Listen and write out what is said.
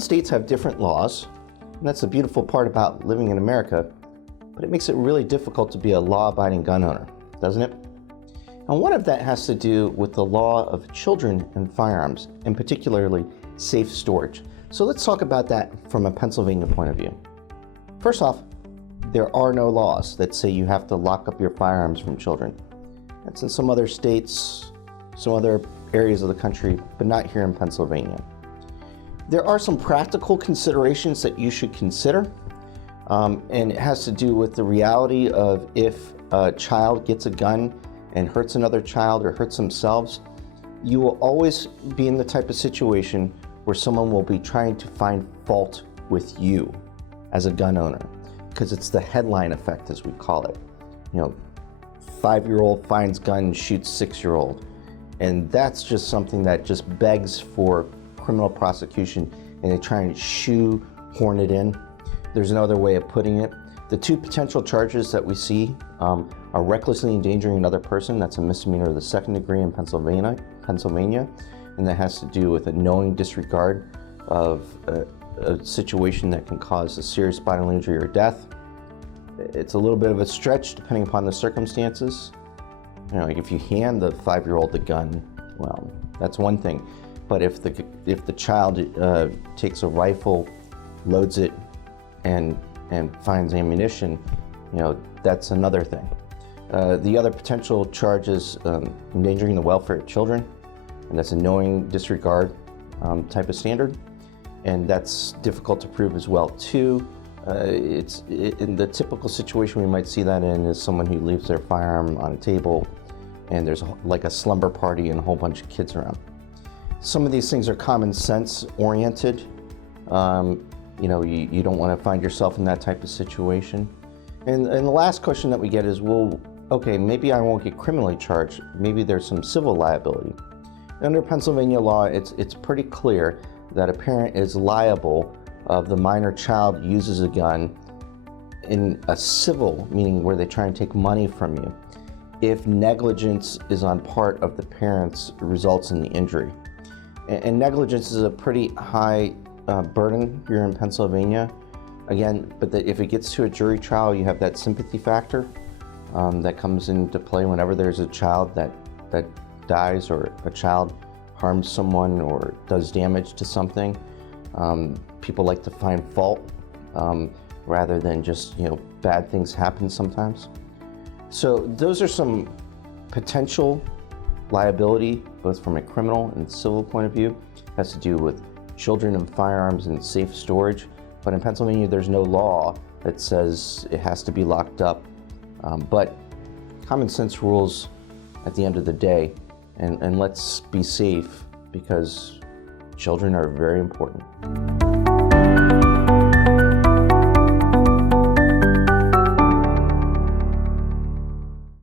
Different states have different laws, and that's the beautiful part about living in America, but it makes it really difficult to be a law-abiding gun owner, doesn't it? And one of that has to do with the law of children and firearms, and particularly safe storage. So let's talk about that from a Pennsylvania point of view. First off, there are no laws that say you have to lock up your firearms from children. That's in some other states, some other areas of the country, but not here in Pennsylvania. There are some practical considerations that you should consider, and it has to do with the reality of if a child gets a gun and hurts another child or hurts themselves, you will always be in the type of situation where someone will be trying to find fault with you as a gun owner, because it's the headline effect, as we call it. 5-year-old finds gun, shoots 6-year-old. And that's just something that just begs for criminal prosecution, and they try and shoehorn it in. There's no other way of putting it. The two potential charges that we see are recklessly endangering another person. That's a misdemeanor of the second degree in Pennsylvania, and that has to do with a knowing disregard of a situation that can cause a serious bodily injury or death. It's a little bit of a stretch depending upon the circumstances. Like if you hand the 5-year-old the gun, well, that's one thing. But if the child takes a rifle, loads it, and finds ammunition, that's another thing. The other potential charge is endangering the welfare of children, and that's a knowing disregard type of standard, and that's difficult to prove as well too. In the typical situation we might see that in is someone who leaves their firearm on a table, and there's like a slumber party and a whole bunch of kids around. Some of these things are common sense oriented. You don't want to find yourself in that type of situation. And the last question that we get is, well, okay, maybe I won't get criminally charged. Maybe there's some civil liability. Under Pennsylvania law, it's pretty clear that a parent is liable if the minor child uses a gun in a civil, meaning where they try and take money from you, if negligence is on part of the parents results in the injury. And negligence is a pretty high burden here in Pennsylvania. Again, but if it gets to a jury trial, you have that sympathy factor that comes into play whenever there's a child that dies or a child harms someone or does damage to something. People like to find fault rather than just, bad things happen sometimes. So those are some potential liability, both from a criminal and civil point of view. It has to do with children and firearms and safe storage. But in Pennsylvania, there's no law that says it has to be locked up. But common sense rules at the end of the day, and let's be safe, because children are very important.